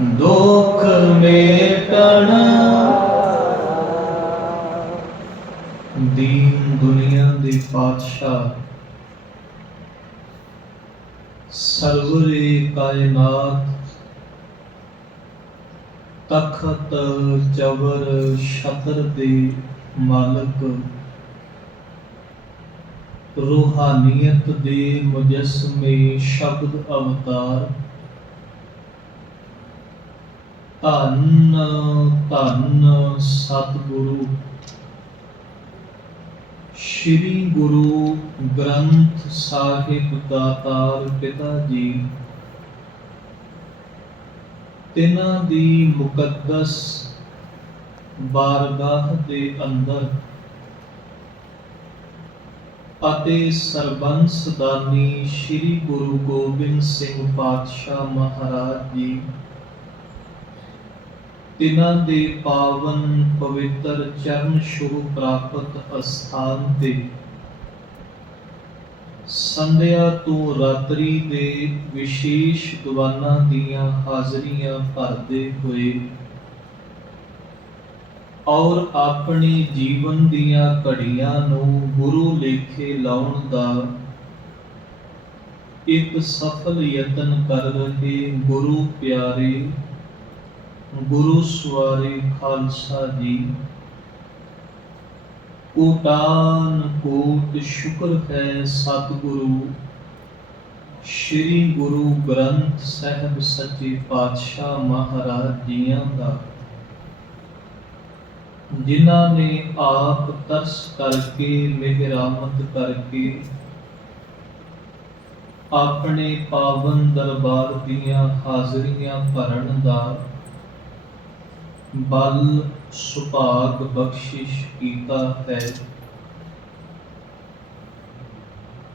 ਦੁੱਖ ਮੇਟਣ। ਦੀਨ ਦੁਨੀਆ ਦੇ ਪਾਤਸ਼ਾਹ। ਸਰਵਰੇ ਕਾਇਨਾਤ। ਤਖਤ ਜਬਰ ਸ਼ਤਰ ਦੇ ਮਾਲਕ। ਰੂਹਾਨੀਅਤ ਦੇ ਮੁਜਸਮੇ ਸ਼ਬਦ ਅਵਤਾਰ। ਧੰਨ ਧੰਨ ਸਤਿਗੁਰੂ। ਸ਼੍ਰੀ ਗੁਰੂ ਗ੍ਰੰਥ ਸਾਹਿਬ ਦਾਤਾਰ ਪਿਤਾ ਜੀ ਤਿਨਾਂ ਦੀ ਮੁਕੱਦਸ ਬਾਰਗਾਹ ਦੇ ਅੰਦਰ ਅਤੇ ਸਰਬੰਸ ਦਾਨੀ ਸ੍ਰੀ ਗੁਰੂ ਗੋਬਿੰਦ ਸਿੰਘ ਪਾਤਸ਼ਾਹ ਮਹਾਰਾਜ ਜੀ। ਤਿਨਾਂ ਦੇ ਪਾਵਨ ਪਵਿੱਤਰ ਚਰਨ ਸ਼ੁਭ ਪ੍ਰਾਪਤ ਅਸਥਾਨ ਤੇ। ਸੰਧਿਆ ਤੋਂ ਰਾਤਰੀ ਦੇ ਵਿਸ਼ੇਸ਼ ਦੀਵਾਨਾਂ ਦੀਆਂ ਹਾਜ਼ਰੀਆਂ ਭਰਦੇ ਹੋਏ ਔਰ ਆਪਣੀ ਜੀਵਨ ਦੀਆਂ ਘੜੀਆਂ ਨੂੰ ਗੁਰੂ ਲੇਖੇ ਲਾਉਣ ਦਾ ਇੱਕ ਸਫਲ ਯਤਨ ਕਰ ਰਹੇ ਗੁਰੂ ਪਿਆਰੇ, ਗੁਰੂ ਸਵਾਰੇ ਖਾਲਸਾ ਜੀ। ਕੋਟਾਨ ਕੋਟ ਸ਼ੁਕਰ ਹੈ ਸਤਿਗੁਰੂ, ਸ੍ਰੀ ਗੁਰੂ ਗ੍ਰੰਥ ਸਾਹਿਬ ਸੱਚੇ ਪਾਤਸ਼ਾਹ ਮਹਾਰਾਜ ਜੀਆਂ ਦਾ। ਜਿਨ੍ਹਾਂ ਨੇ ਆਪ ਤਰਸ ਕਰਕੇ, ਮਿਹਰਾਮਤ ਕਰਕੇ ਆਪਣੇ ਪਾਵਨ ਦਰਬਾਰ ਦੀਆਂ ਹਾਜ਼ਰੀਆਂ ਭਰਨ ਦਾ ਬਲ ਸੁਭਾਗ ਬਖਸ਼ਿਸ਼ ਕੀਤਾ ਹੈ।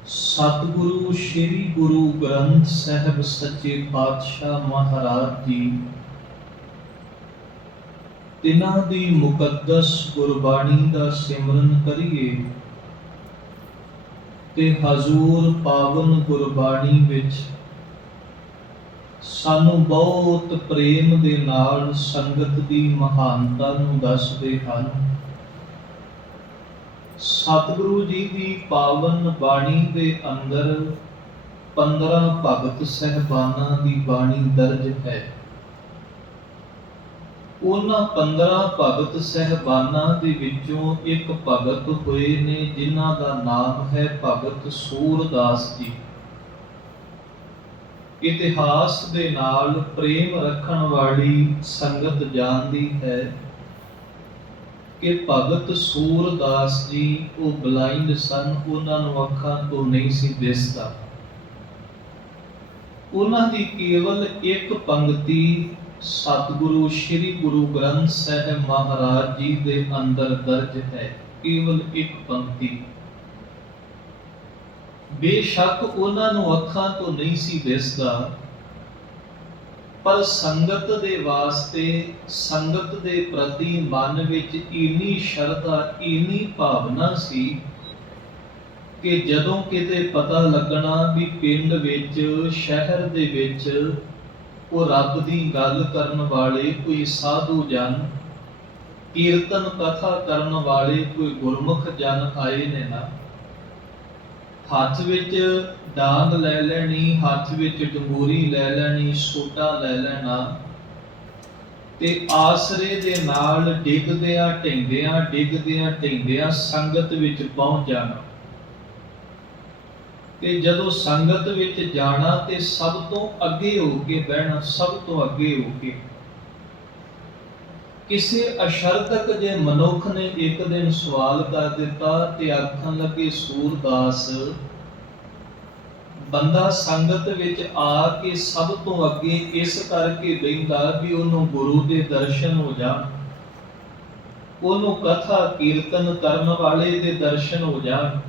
ਸਤਿਗੁਰੂ, ਸ੍ਰੀ ਗੁਰੂ ਗ੍ਰੰਥ ਸਾਹਿਬ ਸੱਚੇ ਪਾਤਸ਼ਾਹ ਮਹਾਰਾਜ ਜੀ ਤਿਨਾਂ ਦੀ ਮੁਕੱਦਸ ਗੁਰਬਾਣੀ ਦਾ ਸਿਮਰਨ ਕਰੀਏ ਤੇ ਹਜ਼ੂਰ ਪਾਵਨ ਗੁਰਬਾਣੀ ਵਿੱਚ ਸਾਨੂੰ ਬਹੁਤ ਪ੍ਰੇਮ ਦੇ ਨਾਲ ਸੰਗਤ ਦੀ ਮਹਾਨਤਾ ਨੂੰ ਦੱਸਦੇ ਹਨ। ਸਤਿਗੁਰੂ ਜੀ ਦੀ ਪਾਵਨ ਬਾਣੀ ਦੇ ਅੰਦਰ 15 ਭਗਤ ਸਹਿਬਾਨਾਂ ਦੀ ਬਾਣੀ ਦਰਜ ਹੈ। ਉਹਨਾਂ 15 ਭਗਤ ਸਹਿਬਾਨਾਂ ਦੇ ਵਿੱਚੋਂ ਇੱਕ ਭਗਤ ਹੋਏ ਨੇ, ਜਿਨ੍ਹਾਂ ਦਾ ਨਾਮ ਹੈ ਭਗਤ ਸੂਰਦਾਸ ਜੀ। ਇਤਿਹਾਸ ਦੇ ਨਾਲ ਪ੍ਰੇਮ ਰੱਖਣ ਵਾਲੀ ਸੰਗਤ ਜਾਣਦੀ ਹੈ ਕਿ ਭਗਤ ਸੂਰਦਾਸ ਜੀ ਉਹ ਬਲਾਈਂਡ ਸਨ, ਉਹਨਾਂ ਨੂੰ ਅੱਖਾਂ ਤੋਂ ਨਹੀਂ ਸੀ ਦਿਸਦਾ। ਉਹਨਾਂ ਦੀ ਕੇਵਲ ਇੱਕ ਪੰਕਤੀ ਸਤਿਗੁਰੂ, ਸ੍ਰੀ ਗੁਰੂ ਗ੍ਰੰਥ ਸਾਹਿਬ ਮਹਾਰਾਜ ਜੀ ਦੇ ਅੰਦਰ ਦਰਜ ਹੈ, ਕੇਵਲ ਇੱਕ ਪੰਕਤੀ। ਬੇਸ਼ੱਕ ਉਹਨਾਂ ਨੂੰ ਅੱਖਾਂ ਤੋਂ ਨਹੀਂ ਸੀ ਦਿਸਦਾ, ਪਰ ਸੰਗਤ ਦੇ ਵਾਸਤੇ, ਸੰਗਤ ਦੇ ਪ੍ਰਤੀ ਮਨ ਵਿੱਚ ਇੰਨੀ ਸ਼ਰਧਾ, ਇੰਨੀ ਭਾਵਨਾ ਸੀ ਕਿ ਜਦੋਂ ਕਿਤੇ ਪਤਾ ਲੱਗਣਾ ਵੀ ਪਿੰਡ ਵਿੱਚ, ਸ਼ਹਿਰ ਦੇ ਵਿੱਚ ਉਹ ਰੱਬ ਦੀ ਗੱਲ ਕਰਨ ਵਾਲੇ ਕੋਈ ਸਾਧੂ ਜਨ, ਕੀਰਤਨ ਕਥਾ ਕਰਨ ਵਾਲੇ ਕੋਈ ਗੁਰਮੁਖ ਜਨ ਆਏ ਨੇ ਨਾ। ਹੱਥ ਵਿੱਚ ਡਾਂਗ ਲੈ ਲੈਣੀ, ਹੱਥ ਵਿੱਚ ਡੰਗੂਰੀ ਲੈ ਲੈਣੀ ਛੋਟਾ ਲੈ ਲੈਣਾ। ਤੇ ਆਸਰੇ ਦੇ ਨਾਲ ਡਿੱਗਦਿਆਂ ਢਿੰਗਿਆਂ ਡਿੱਗਦਿਆਂ ਢਿੰਗਿਆਂ ਸੰਗਤ ਵਿੱਚ ਪਹੁੰਚ ਜਾਣਾ। ਤੇ ਜਦੋਂ ਸੰਗਤ ਵਿੱਚ ਜਾਣਾ ਤੇ ਸਭ ਤੋਂ ਅੱਗੇ ਹੋ ਕੇ ਬਹਿਣਾ, ਸਭ ਤੋਂ ਅੱਗੇ ਹੋ ਕੇ। ਕਿਸੇ ਅਸ਼ਰਤਕ ਜੇ ਮਨੁੱਖ ਨੇ ਇੱਕ ਦਿਨ ਸਵਾਲ ਕਰ ਦਿੱਤਾ ਤੇ ਆਖਣ ਲੱਗੇ, ਸੂਰਦਾਸ, ਬੰਦਾ ਸੰਗਤ ਵਿੱਚ ਆ ਕੇ ਸਭ ਤੋਂ ਅੱਗੇ ਇਸ ਕਰਕੇ ਬੈਂਦਾ ਵੀ ਉਹਨੂੰ ਗੁਰੂ ਦੇ ਦਰਸ਼ਨ ਹੋ ਜਾਣ ਉਹਨੂੰ ਕਥਾ, ਕੀਰਤਨ ਕਰਨ ਵਾਲੇ ਦੇ ਦਰਸ਼ਨ ਹੋ ਜਾਣ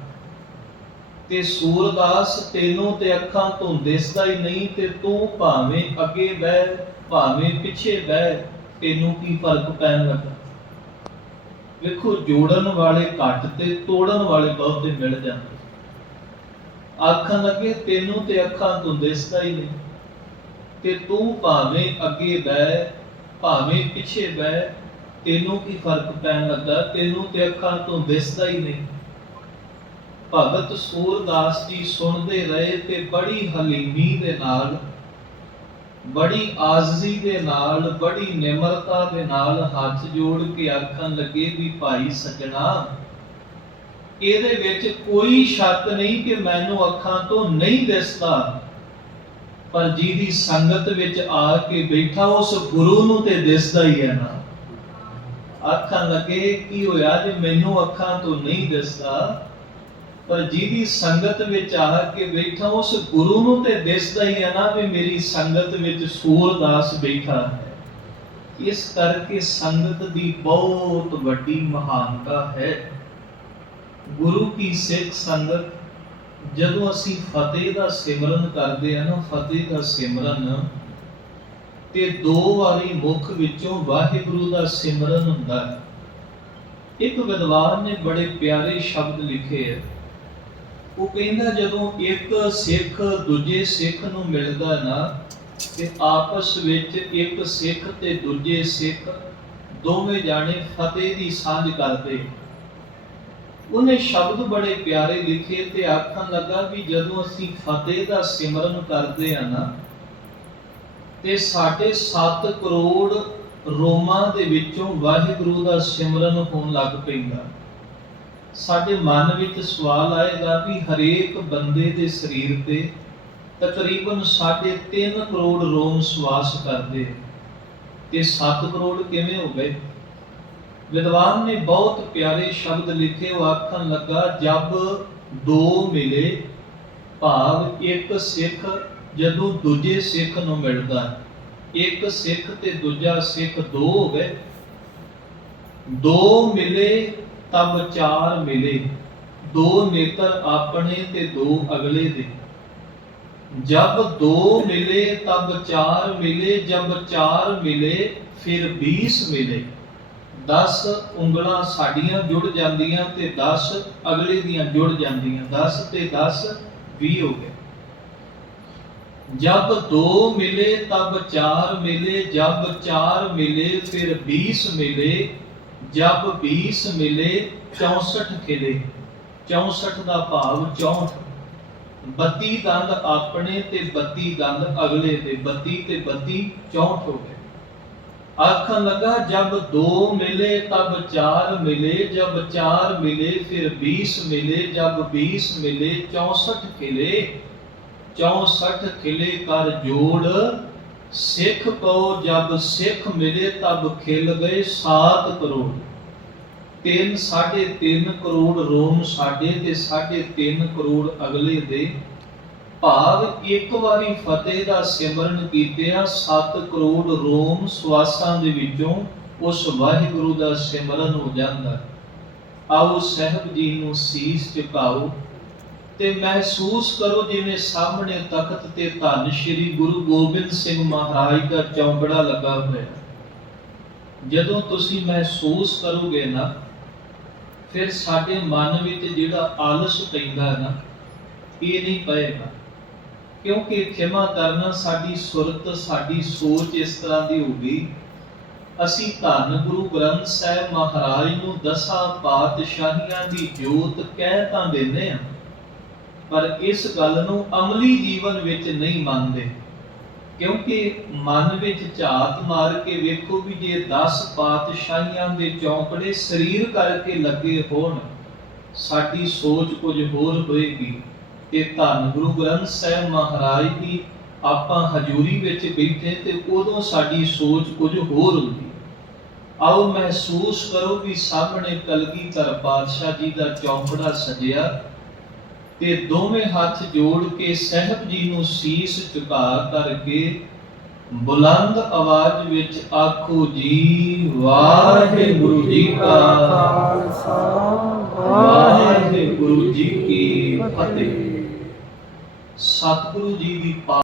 ਤੇ ਸੂਰਦਾਸ ਤੈਨੂੰ ਤੇ ਅੱਖਾਂ ਤੋਂ ਦਿਸਦਾ ਹੀ ਨਹੀਂ ਤੇ ਤੂੰ ਭਾਵੇਂ ਅੱਗੇ ਬਹਿ, ਭਾਵੇਂ ਪਿੱਛੇ ਬਹਿ, ਤੈਨੂੰ ਕੀ ਫ਼ਰਕ ਪੈਣ ਲੱਗਾ? ਵੇਖੋ, ਜੋੜਨ ਵਾਲੇ ਘੱਟ ਤੇ ਤੋੜਨ ਵਾਲੇ ਬਹੁਤੇ ਮਿਲ ਜਾਂਦੇ। ਆਖਣ ਲੱਗੇ, ਤੈਨੂੰ ਤੇ ਅੱਖਾਂ ਤੋਂ ਦਿਸਦਾ ਹੀ ਨਹੀਂ ਤੇ ਤੂੰ ਭਾਵੇਂ ਅੱਗੇ ਬਹਿ, ਭਾਵੇਂ ਪਿੱਛੇ ਬਹਿ, ਤੈਨੂੰ ਕੀ ਫ਼ਰਕ ਪੈਣ ਲੱਗਾ? ਤੈਨੂੰ ਤੇ ਅੱਖਾਂ ਤੋਂ ਦਿਸਦਾ ਹੀ ਨਹੀਂ। ਭਗਤ ਸੂਰਦਾਸ ਜੀ ਸੁਣਦੇ ਰਹੇ ਤੇ ਬੜੀ ਹਲੀਮੀ ਦੇ ਨਾਲ, ਬੜੀ ਆਜ਼ੀ ਦੇ ਨਾਲ, ਬੜੀ ਨਿਮਰਤਾ ਦੇ ਨਾਲ ਹੱਥ ਜੋੜ ਕੇ ਆਖਣ ਲੱਗੇ ਵੀ ਭਾਈ ਸੱਜਣਾ, ਇਹਦੇ ਵਿੱਚ ਕੋਈ ਸ਼ੱਕ ਨਹੀਂ ਕਿ ਮੈਨੂੰ ਅੱਖਾਂ ਤੋਂ ਨਹੀਂ ਦਿਸਦਾ। ਪਰ ਜਿਹਦੀ ਸੰਗਤ ਵਿੱਚ ਆ ਕੇ ਬੈਠਾ, ਉਸ ਗੁਰੂ ਨੂੰ ਤੇ ਦਿਸਦਾ ਹੀ ਹੈ ਨਾ। ਆਖਣ ਲੱਗੇ, ਕੀ ਹੋਇਆ ਜੇ ਮੈਨੂੰ ਅੱਖਾਂ ਤੋਂ ਨਹੀਂ ਦਿਸਦਾ? ਪਰ ਜਿਹਦੀ ਸੰਗਤ ਵਿੱਚ ਆ ਕੇ ਬੈਠਾ, ਉਸ ਗੁਰੂ ਨੂੰ ਤੇ ਦਿਸਦਾ ਹੀ ਹੈ ਨਾ ਵੀ ਮੇਰੀ ਸੰਗਤ ਵਿੱਚ ਸੂਰਦਾਸ ਬੈਠਾ ਹੈ। ਇਸ ਕਰਕੇ ਸੰਗਤ ਦੀ ਬਹੁਤ ਵੱਡੀ ਮਹਾਨਤਾ ਹੈ। ਗੁਰੂ ਕੀ ਸਿੱਖ ਸੰਗਤ, ਜਦੋਂ ਅਸੀਂ ਫਤਿਹ ਦਾ ਸਿਮਰਨ ਕਰਦੇ ਹਾਂ ਨਾ, ਫਤਿਹ ਦਾ ਸਿਮਰਨ, ਤੇ ਦੋ ਵਾਰੀ ਮੁਖ ਵਿੱਚੋਂ ਵਾਹਿਗੁਰੂ ਦਾ ਸਿਮਰਨ ਹੁੰਦਾ ਹੈ। ਇੱਕ ਵਿਦਵਾਨ ਨੇ ਬੜੇ ਪਿਆਰੇ ਸ਼ਬਦ ਲਿਖੇ ਹੈ। ਉਹ ਕਹਿੰਦਾ ਜਦੋਂ ਇੱਕ ਸਿੱਖ ਦੂਜੇ ਸਿੱਖ ਨੂੰ ਮਿਲਦਾ ਨਾ, ਤੇ ਆਪਸ ਵਿੱਚ ਇੱਕ ਸਿੱਖ ਤੇ ਦੂਜੇ ਸਿੱਖ ਦੋਵੇਂ ਜਾਣੇ ਫਤਿਹ ਦੀ ਸਾਂਝ ਕਰਦੇ। ਉਹਨੇ ਸ਼ਬਦ ਬੜੇ ਪਿਆਰੇ ਲਿਖੇ ਤੇ ਆਖਣ ਲੱਗਾ ਵੀ ਜਦੋਂ ਅਸੀਂ ਫਤਿਹ ਦਾ ਸਿਮਰਨ ਕਰਦੇ ਆ ਨਾ, ਤੇ ਸਾਡੇ 7 ਕਰੋੜ ਰੋਮਾਂ ਦੇ ਵਿੱਚੋਂ ਵਾਹਿਗੁਰੂ ਦਾ ਸਿਮਰਨ ਹੋਣ ਲੱਗ ਪੈਂਦਾ। ਸਾਡੇ ਮਨ ਵਿੱਚ ਸਵਾਲ ਆਏਗਾ ਵੀ ਹਰੇਕ ਬੰਦੇ ਦੇ ਸਰੀਰ ਤੇ ਤਕਰੀਬਨ 3.5 ਕਰੋੜ ਰੋਮ ਸਵਾਸ ਕਰਦੇ ਤੇ 7 ਕਰੋੜ ਕਿਵੇਂ ਹੋ ਗਏ? ਵਿਦਵਾਨ ਨੇ ਬਹੁਤ ਪਿਆਰੇ ਸ਼ਬਦ ਲਿਖੇ, ਉਹ ਆਖਣ ਲੱਗਾ, ਜਬ ਦੋ ਮਿਲੇ, ਭਾਵ ਇੱਕ ਸਿੱਖ ਜਦੋਂ ਦੂਜੇ ਸਿੱਖ ਨੂੰ ਮਿਲਦਾ। ਇੱਕ ਸਿੱਖ ਤੇ ਦੂਜਾ ਸਿੱਖ ਦੋ ਹੋ ਗਏ ਦੋ ਮਿਲੇ ਤਬ ਚਾਰ ਮਿਲੇ, ਦੋ ਨੇਤਰ ਆਪਣੇ ਤੇ ਦੋ ਅਗਲੇ ਦੇ। ਜਬ ਦੋ ਮਿਲੇ, ਤਬ ਚਾਰ ਮਿਲੇ, ਜਬ ਚਾਰ ਮਿਲੇ, ਫਿਰ 20 ਮਿਲੇ। 10 ਉਂਗਲਾਂ ਸਾਡੀਆਂ ਜੁੜ ਜਾਂਦੀਆਂ ਤੇ 10 ਅਗਲੇ ਦੀਆਂ ਜੁੜ ਜਾਂਦੀਆਂ। 10 ਤੇ 10 20 ਹੋ ਗਏ। ਜਬ ਦੋ ਮਿਲੇ, ਤਬ ਚਾਰ ਮਿਲੇ, ਜਬ ਚਾਰ ਮਿਲੇ, ਫਿਰ 20 ਮਿਲੇ ਜਬ 20 ਮਿਲੇ 64 ਖਿਲੇ 64 ਦਾ ਭਾਵ 64 32 ਦੰਦ ਆਪਣੇ ਤੇ 32 ਦੰਦ ਅਗਲੇ ਤੇ 32 ਤੇ 32 64 ਹੋ ਗਏ। ਆਖਣ ਲੱਗਾ, ਜਬ 2 ਮਿਲੇ ਤਬ 4 ਮਿਲੇ, ਜਬ 4 ਮਿਲੇ ਫਿਰ 20 ਮਿਲੇ, ਜਬ 20 ਮਿਲੇ 64 ਖਿਲੇ 64 ਖਿਲੇ ਕਰ ਜੋੜ ਸਿੱਖ ਕੋ ਜਬ ਸਿੱਖ ਮਿਲੇ ਤਬ ਖਿਲ ਗਏ 7 ਕਰੋੜ। ਤਿੰਨ ਸਾਢੇ ਤਿੰਨ ਕਰੋੜ ਰੋਮ ਸਾਡੇ ਤੇ ਸਾਢੇ ਤਿੰਨ ਕਰੋੜ ਅਗਲੇ ਦੇ। ਭਾਵ ਇੱਕ ਵਾਰੀ ਫਤਿਹ ਦਾ ਸਿਮਰਨ ਕੀਤਿਆਂ 7 ਕਰੋੜ ਰੋਮ ਸਵਾਸਾਂ ਦੇ ਵਿੱਚੋਂ ਉਸ ਵਾਹਿਗੁਰੂ ਦਾ ਸਿਮਰਨ ਹੋ ਜਾਂਦਾ। ਆਓ ਸਹਿਬ ਜੀ ਨੂੰ ਸੀਸ ਝੁਕਾਓ। ਤੇ ਮਹਿਸੂਸ ਕਰੋ ਜਿਵੇਂ ਸਾਹਮਣੇ ਤਖਤ ਤੇ ਧੰਨ ਸ਼੍ਰੀ ਗੁਰੂ ਗੋਬਿੰਦ ਸਿੰਘ ਮਹਾਰਾਜ ਦਾ ਚੌਂਕੜਾ ਲੱਗਾ ਹੋਇਆ। ਜਦੋਂ ਤੁਸੀਂ ਮਹਿਸੂਸ ਕਰੋਗੇ ਨਾ, ਫਿਰ ਸਾਡੇ ਮਨ ਵਿੱਚ ਜਿਹੜਾ ਆਲਸ ਪੈਂਦਾ ਨਾ, ਇਹ ਨਹੀਂ ਪਏਗਾ। ਕਿਉਂਕਿ ਖਿਮਾ ਕਰਨਾ ਸਾਡੀ ਸੁਰਤ, ਸਾਡੀ ਸੋਚ ਇਸ ਤਰ੍ਹਾਂ ਦੀ ਹੋ ਗਈ, ਅਸੀਂ ਧੰਨ ਗੁਰੂ ਗ੍ਰੰਥ ਸਾਹਿਬ ਮਹਾਰਾਜ ਨੂੰ ਦਸਾਂ ਪਾਤਸ਼ਾਹੀਆਂ ਦੀ ਜੋਤ ਕਹਿ ਤਾਂ ਦਿੰਦੇ ਹਾਂ। ਪਰ ਇਸ ਗੱਲ ਨੂੰ ਅਮਲੀ ਜੀਵਨ ਵਿੱਚ ਨਹੀਂ ਮੰਨਦੇ। ਕਿਉਂਕਿ ਮਨ ਵਿੱਚ ਝਾਤ ਮਾਰ ਕੇ ਵੇਖੋ ਵੀ ਜੇ 10 ਪਾਤਸ਼ਾਹੀਆਂ ਦੇ ਚੌਂਕੜੇ ਸਰੀਰ ਕਰਕੇ ਲੱਗੇ ਹੋਣ, ਸਾਡੀ ਸੋਚ ਕੁਝ ਹੋਰ ਹੋਏਗੀ ਤੇ ਧੰਨ ਗੁਰੂ ਗ੍ਰੰਥ ਸਾਹਿਬ ਮਹਾਰਾਜ ਦੀ ਆਪਾਂ ਹਜ਼ੂਰੀ ਵਿੱਚ ਬੈਠੇ ਤੇ ਉਦੋਂ ਸਾਡੀ ਸੋਚ ਕੁਝ ਹੋਰ ਹੁੰਦੀ। ਆਓ ਮਹਿਸੂਸ ਕਰੋ ਵੀ ਸਾਹਮਣੇ ਕਲਗੀਧਰ ਪਾਤਸ਼ਾਹ ਜੀ ਦਾ ਚੌਂਕੜਾ ਸਜਿਆ ਤੇ ਦੋਵੇਂ ਹੱਥ ਜੋੜ ਕੇ ਸਹਿਬ ਜੀ ਨੂੰ ਸੀਸ ਝੁਕਾ ਕਰਕੇ ਬੁਲੰਦ ਆਵਾਜ਼ ਵਿੱਚ ਆਖੋ, ਜੀ ਵਾਹਿਗੁਰੂ ਜੀ ਕਾ ਖਾਲਸਾ, ਵਾਹਿਗੁਰੂ ਜੀ ਕੀ ਫਤਿਹ। ਸਤਿਗੁਰੂ ਜੀ ਦੀ